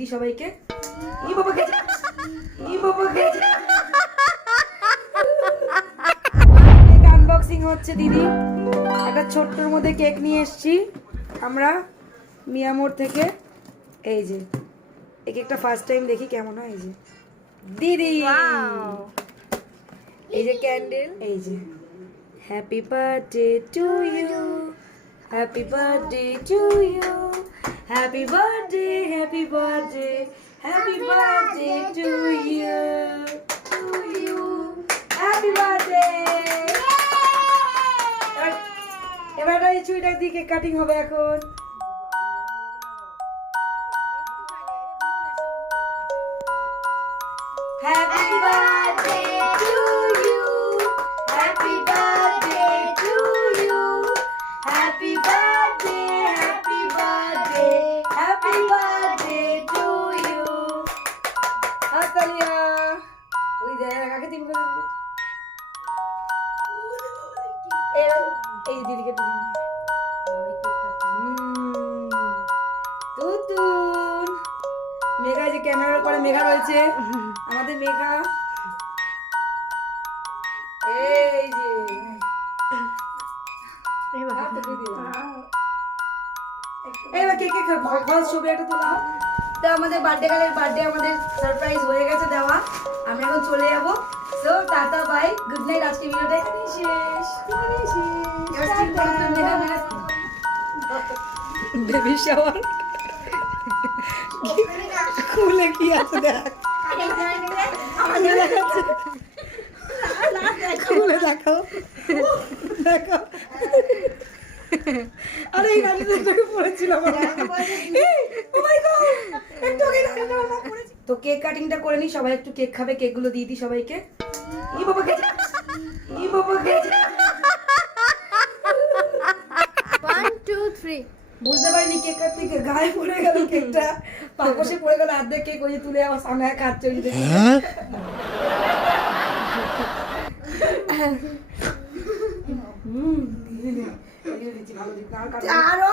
দিদি সবাইকে। ই বাবা খেয়েছে, ই বাবা খেয়েছে। কেক আনবক্সিং হচ্ছে দিদি। একটা ছোট্টর মধ্যে কেক নিয়ে এসেছি আমরা মিয়ামোর থেকে। এই যে এই কেকটা ফার্স্ট টাইম দেখি কেমন হয়। এই যে দিদি, এই যে ক্যান্ডেল, এই যে happy birthday to you, happy birthday to you, happy birthday, happy birthday, happy birthday to you, to you, happy birthday. এবার এই চুইটার দিয়ে কেক কাটিং হবে এখন। Happy birthday to you, happy birthday to you, happy birthday, happy birthday, happy birthday to you. Hatalia, ওই দেখ আগে তিন করে দিবি। এই দিদিকে তো দিবি। তুতুন মেঘা, যে ক্যামেরার পরে মেঘা রয়েছে আমাদের মেঘা। এই যে এবার কে কে ফলস ছবি একটা তোলা। তো আমাদের বার্থডে গালের বার্থডে আমাদের সারপ্রাইজ হয়ে গেছে দেওয়া। আমি এখন চলে যাবো। So tata bye, good night. আজকে ভিডিওটা এখানেই শেষ। বেবি শাওয়ার খুলে কি আছে দেখ, খুলে দেখাও দেখো। আরে এই গাড়িটাকে পড়েছিলাম। তো কেক কাটিংটা করে নি, সবাই একটু কেক খাবে। কেকগুলো দিয়ে দিই সবাইকে। ই বাবা খেয়েছে, ই বাবা খেয়েছে। 1 2 3 বুঝতে পারিনি কেক কাটতে গিয়ে গায়ে পড়ে গেল কেকটা, পাপসে পড়ে গেল অর্ধেক কেক। ওই তুলে আমার সামনে খাচ্ছে। ভালো দিচ্ছি, আরো